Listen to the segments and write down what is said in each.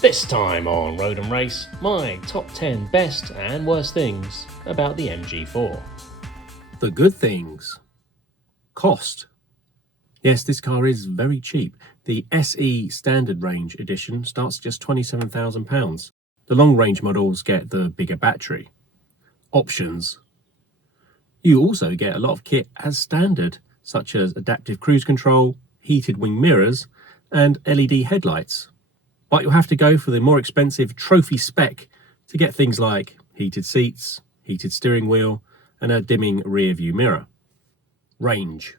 This time on Road and Race, my top 10 best and worst things about the MG4. The good things. Cost. Yes, this car is very cheap. The SE Standard Range Edition starts at just £27,000. The long range models get the bigger battery. Options. You also get a lot of kit as standard, such as adaptive cruise control, heated wing mirrors, and LED headlights. But you'll have to go for the more expensive trophy spec to get things like heated seats, heated steering wheel, and a dimming rear view mirror. Range.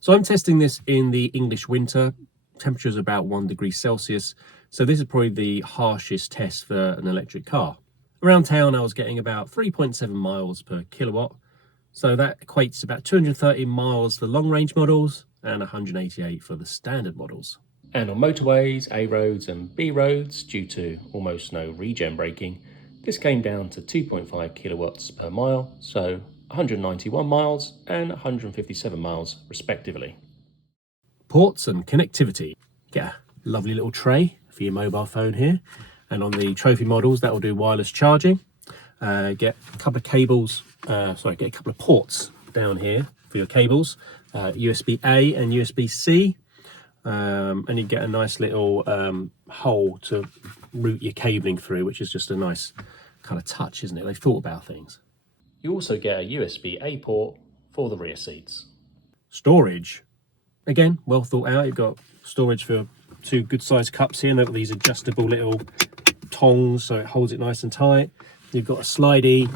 So I'm testing this in the English winter. Temperature is about 1 degree Celsius. So this is probably the harshest test for an electric car. Around town, I was getting about 3.7 miles per kilowatt. So that equates to about 230 miles for the long range models and 188 for the standard models. And on motorways, A roads and B roads, due to almost no regen braking, this came down to 2.5 kilowatts per mile, so 191 miles and 157 miles respectively. Ports and connectivity. Get a lovely little tray for your mobile phone here, and on the trophy models that will do wireless charging. Get a couple of cables, get a couple of ports down here for your cables, USB-A and USB-C. And you get a nice little hole to route your cabling through, which is just a nice kind of touch, isn't it? They've thought about things. You also get a USB-A port for the rear seats. Storage. Again, well thought out. You've got storage for 2 good sized cups here, and they've got these adjustable little tongs so it holds it nice and tight. You've got a slidey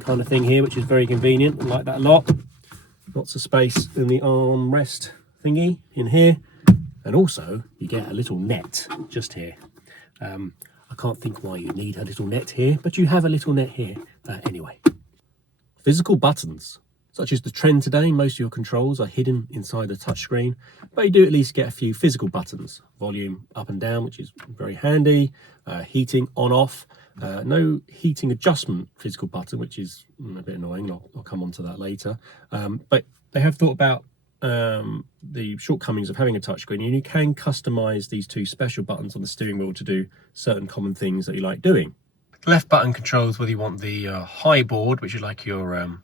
kind of thing here, which is very convenient. I like that a lot. Lots of space in the armrest thingy in here. And also, you get a little net just here. I can't think why you need a little net here, but you have a little net here. Anyway. Physical buttons. Such as the trend today, most of your controls are hidden inside the touchscreen, but you do at least get a few physical buttons. Volume up and down, which is very handy. Heating on off. No heating adjustment physical button, which is a bit annoying. I'll come on to that later. But they have thought about the shortcomings of having a touchscreen, and you can customize these 2 special buttons on the steering wheel to do certain common things that you like doing. The left button controls whether you want the high board, which is like your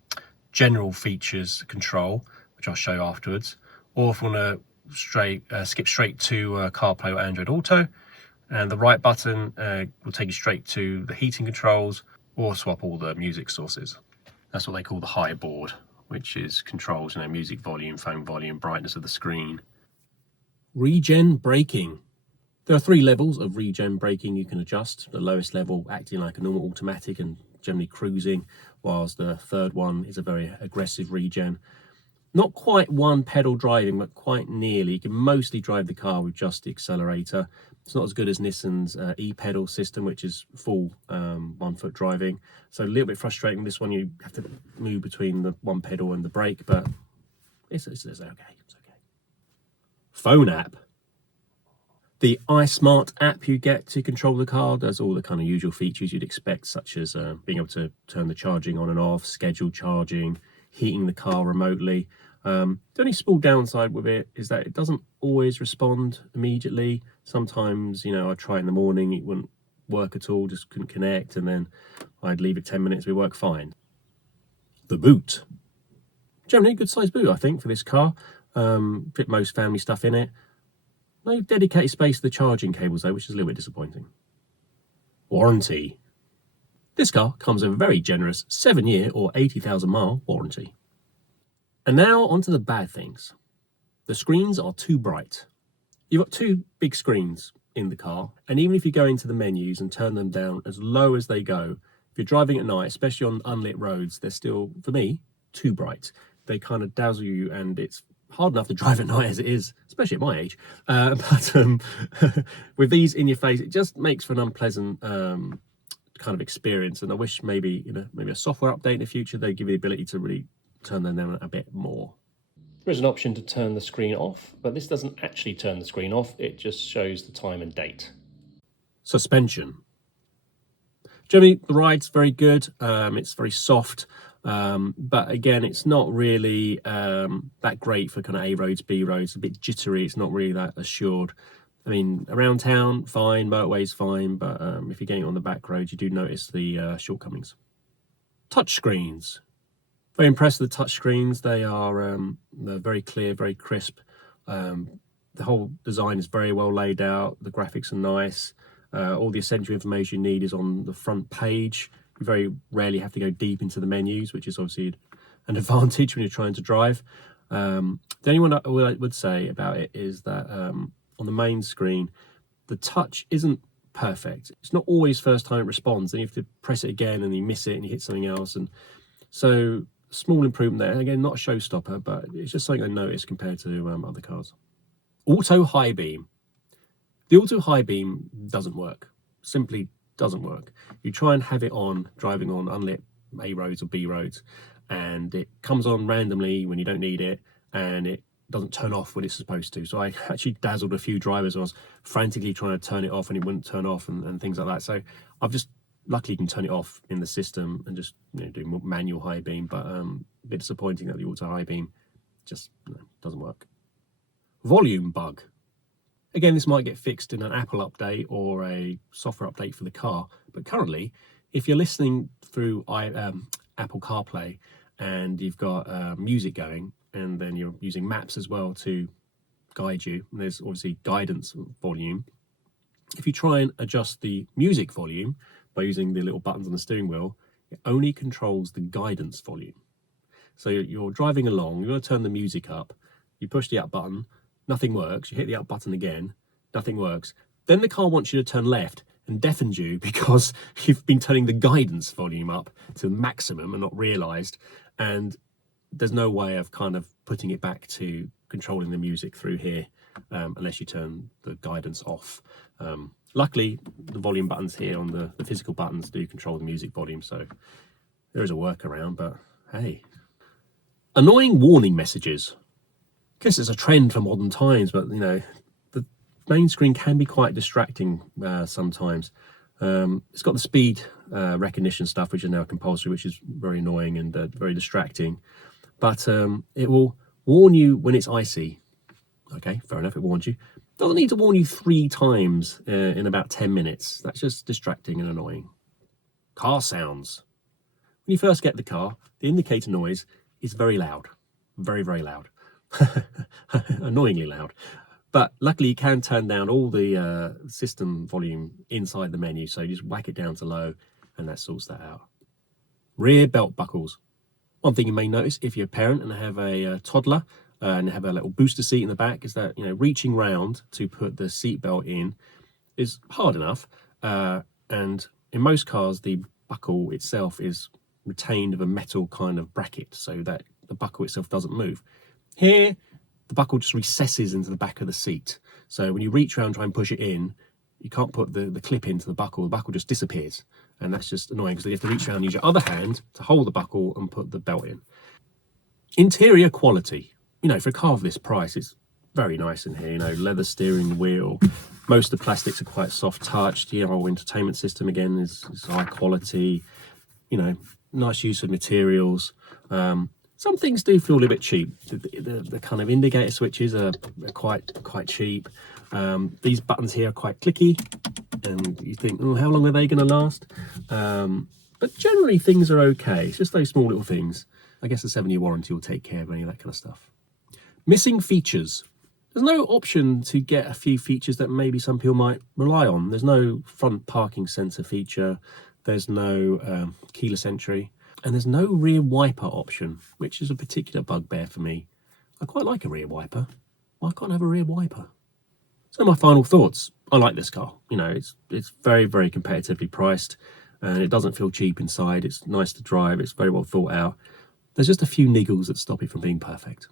general features control, which I'll show you afterwards, or if you want to skip straight to CarPlay or Android Auto. And the right button will take you straight to the heating controls or swap all the music sources. That's what they call the high board, which is controls, music volume, phone volume, brightness of the screen. Regen braking. There are 3 levels of regen braking you can adjust. The lowest level acting like a normal automatic and generally cruising, whilst the third one is a very aggressive regen. Not quite one pedal driving, but quite nearly. You can mostly drive the car with just the accelerator. It's not as good as Nissan's e-pedal system, which is full 1-foot driving. So a little bit frustrating. This one, you have to move between the one pedal and the brake, but it's okay. It's okay. Phone app. The iSmart app you get to control the car does all the kind of usual features you'd expect, such as being able to turn the charging on and off, schedule charging, heating the car remotely. The only small downside with it is that it doesn't always respond immediately. Sometimes, I try in the morning, it wouldn't work at all, just couldn't connect, and then I'd leave it 10 minutes, it would work fine. The boot. Generally a good sized boot, I think, for this car. Fit most family stuff in it. No dedicated space for the charging cables though, which is a little bit disappointing. Warranty. This car comes with a very generous 7-year or 80,000 mile warranty. And now onto the bad things. The screens are too bright. You've got 2 big screens in the car, and even if you go into the menus and turn them down as low as they go, if you're driving at night, especially on unlit roads, they're still, for me, too bright. They kind of dazzle you, and it's hard enough to drive at night as it is, especially at my age. But with these in your face, it just makes for an unpleasant kind of experience. And I wish maybe a software update in the future, they give you the ability to really turn them down a bit more. There is an option to turn the screen off, but this doesn't actually turn the screen off, it just shows the time and date. Suspension. Generally, the ride's very good. It's very soft. But again, it's not really that great for kind of A roads, B roads. A bit jittery. It's not really that assured. I mean, around town, fine, motorway's fine, but if you're getting on the back road, you do notice the shortcomings. Touchscreens. Very impressed with the touchscreens. They're very clear, very crisp. The whole design is very well laid out. The graphics are nice. All the essential information you need is on the front page. You very rarely have to go deep into the menus, which is obviously an advantage when you're trying to drive. The only one I would say about it is that on the main screen, the touch isn't perfect. It's not always first time it responds. Then you have to press it again and you miss it and you hit something else. And so small improvement there. Again, not a showstopper, but it's just something I noticed compared to other cars. Auto high beam. The auto high beam doesn't work. Simply doesn't work. You try and have it on driving on unlit A roads or B roads, and it comes on randomly when you don't need it, and it doesn't turn off when it's supposed to. So I actually dazzled a few drivers when I was frantically trying to turn it off and it wouldn't turn off and things like that. So I've just luckily can turn it off in the system and just do manual high beam, but a bit disappointing that the auto high beam just doesn't work. Volume bug. Again, this might get fixed in an Apple update or a software update for the car, but currently, if you're listening through Apple CarPlay and you've got music going, and then you're using maps as well to guide you, and there's obviously guidance volume. If you try and adjust the music volume by using the little buttons on the steering wheel, it only controls the guidance volume. So you're driving along, you want to turn the music up, you push the up button, nothing works, you hit the up button again, nothing works. Then the car wants you to turn left and deafens you because you've been turning the guidance volume up to maximum and not realised. And there's no way of kind of putting it back to controlling the music through here unless you turn the guidance off. Luckily, the volume buttons here on the physical buttons do control the music volume, so there is a workaround, but hey. Annoying warning messages. I guess it's a trend for modern times, but the main screen can be quite distracting sometimes. It's got the speed recognition stuff, which is now compulsory, which is very annoying and very distracting. But it will warn you when it's icy. Okay, fair enough, it warns you. Doesn't need to warn you 3 times in about 10 minutes. That's just distracting and annoying. Car sounds. When you first get the car, the indicator noise is very loud. Very, very loud. Annoyingly loud. But luckily you can turn down all the system volume inside the menu, so you just whack it down to low and that sorts that out. Rear belt buckles. One thing you may notice if you're a parent and have a toddler and have a little booster seat in the back is that reaching round to put the seat belt in is hard enough, and in most cars the buckle itself is retained with a metal kind of bracket so that the buckle itself doesn't move. Here, the buckle just recesses into the back of the seat. So when you reach around and try and push it in, you can't put the clip into the buckle just disappears. And that's just annoying because you have to reach around and use your other hand to hold the buckle and put the belt in. Interior quality. For a car of this price, it's very nice in here. Leather steering wheel. Most of the plastics are quite soft touched. The whole entertainment system, again, is high quality. Nice use of materials. Some things do feel a little bit cheap. The kind of indicator switches are quite cheap. These buttons here are quite clicky, and you think, how long are they going to last? But generally things are okay. It's just those small little things. I guess the 7-year warranty will take care of any of that kind of stuff. Missing features. There's no option to get a few features that maybe some people might rely on. There's no front parking sensor feature. There's no keyless entry. And there's no rear wiper option, which is a particular bugbear for me. I quite like a rear wiper. Why can't I have a rear wiper? So my final thoughts. I like this car. It's very, very competitively priced, and it doesn't feel cheap inside. It's nice to drive. It's very well thought out. There's just a few niggles that stop it from being perfect.